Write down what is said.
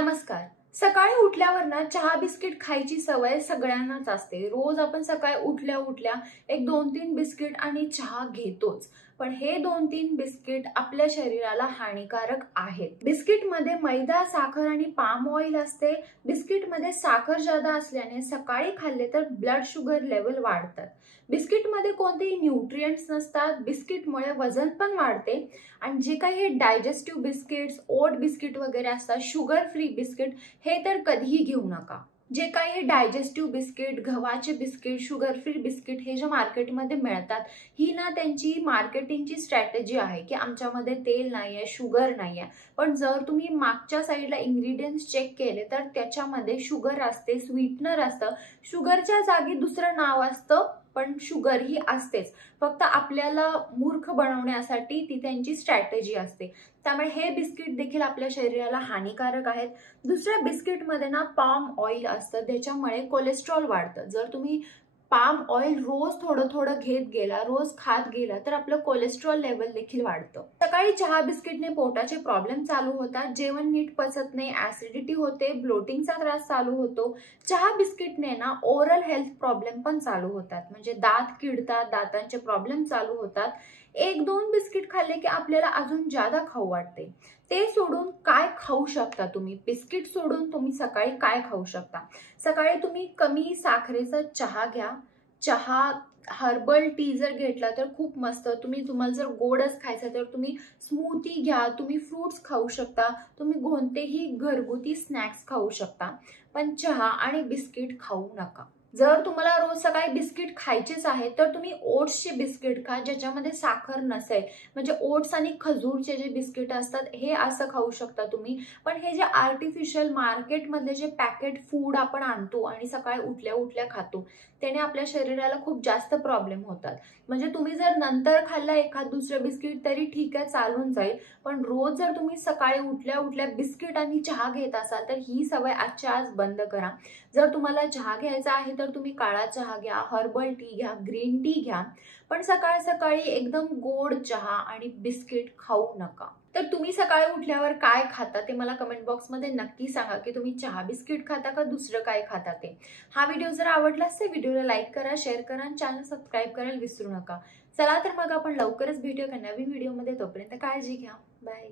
नमस्कार। सकाळी उठल्यावर ना चहा बिस्किट खायची सवय सगळ्यांनाच असते। रोज आपण सकाळी उठल्या उठल्या एक 2-3 बिस्किट आणि चहा घेतोच। पण हे 2-3 बिस्किट आपल्या शरीराला हानिकारक आहेत। बिस्किट मध्ये मैदा, साखर आणि पाम ऑइल असते। बिस्किट मध्ये साखर जादा असल्याने सकाळी खाल्ले तर ब्लड शुगर लेवल वाढतात। बिस्किट मध्ये कोणतेही न्यूट्रिएंट्स नसतात। बिस्किटमुळे वजन पण वाढते आणि जे काही डायजेस्टिव्ह बिस्किट्स, ओट बिस्किट वगैरे असतात, शुगर फ्री बिस्किट हे तर कधीही घेऊ नका। जे काही डायजेस्टिव्ह बिस्किट, गव्हाचे बिस्किट, शुगर फ्री बिस्किट हे जे मार्केटमध्ये मिळतात, ही ना त्यांची मार्केटिंगची स्ट्रॅटेजी आहे की आमच्यामध्ये तेल नाहीये, शुगर नाहीये। पण जर तुम्ही मागच्या साईडला इंग्रेडिएंट्स चेक केले तर त्याच्यामध्ये शुगर असते, स्वीटनर असतं। शुगरच्या जागी दुसरं नाव असतं, पण शुगर ही असतेच। फक्त आपल्याला मूर्ख बनवण्यासाठी ती त्यांची स्ट्रॅटेजी असते। त्यामुळे हे बिस्किट देखील आपल्या शरीराला हानिकारक आहेत। दुसऱ्या बिस्किट मध्ये ना पाम ऑइल असतं, त्याच्यामुळे कोलेस्ट्रॉल वाढतं। जर तुम्ही पाम ऑइल रोज थोडं थोडं घेत गेला, रोज खात गेला तर आपलं कोलेस्ट्रॉल लेवल देखील वाढतं। सकाळी चहा बिस्किटने पोटाचे प्रॉब्लेम चालू होतात, जेवण नीट पचत नाही, ऍसिडिटी होते, ब्लोटिंगचा त्रास चालू होतो। चहा बिस्किटने ना ओरल हेल्थ प्रॉब्लेम पण चालू होतात, म्हणजे दात किडतात, दातांचे प्रॉब्लेम चालू होतात। 1-2 बिस्किट खाल्ले की आपल्याला अजून जादा खाऊ वाटते। ते सोडून काय खाऊ शकता तुम्ही? बिस्किट सोडून तुम्ही सकाळी काय खाऊ शकता? सकाळी तुम्ही कमी साखरेचा चहा घ्या। चहा, हर्बल टी जर घेतला तर खूप मस्त। तुम्हाला जर गोडच खायचं तर तुम्ही स्मूथी घ्या, तुम्ही फ्रूट्स खाऊ शकता, तुम्ही कोणतेही घरगुती स्नॅक्स खाऊ शकता, पण चहा आणि बिस्किट खाऊ नका। जर तुम्हाला रोज सकाळी बिस्किट खायचेच आहे तर तुम्ही ओट्सचे बिस्किट खा, ज्याच्यामध्ये साखर नसेल। म्हणजे ओट्स आणि खजूरचे जे बिस्किट असतात हे असं खाऊ शकता तुम्ही। पण हे जे आर्टिफिशियल मार्केटमधले जे पॅकेट फूड आपण आणतो आणि सकाळी उठल्या उठल्या खातो, त्याने आपल्या शरीराला खूप जास्त प्रॉब्लेम होतात। म्हणजे तुम्ही जर नंतर खाल्ला एखाद दुसरं बिस्किट तरी ठीक आहे, चालून जाईल, पण रोज जर तुम्ही सकाळी उठल्या उठल्या बिस्किट आणि चहा घेत असाल तर ही सवय आजच्या आज बंद करा। जर तुम्हाला चहा घ्यायचा आहे तर तुम्ही काळा चहा घ्या, हर्बल टी घ्या, ग्रीन टी घ्या, पण सकाळ सकाळी एकदम गोड चहा आणि बिस्किट खाऊ नका। तर तुम्ही सकाळी उठल्यावर काय खाता ते मला कमेंट बॉक्समध्ये नक्की सांगा की तुम्ही चहा बिस्किट खाता का दुसरं काय खाता ते। हा व्हिडिओ जर आवडला असेल तर व्हिडिओला लाईक करा, शेअर करा आणि चॅनल सबस्क्राईब करायला विसरू नका। चला तर मग आपण लवकरच भेटूया एका नवीन व्हिडिओमध्ये। तोपर्यंत काळजी घ्या, बाय।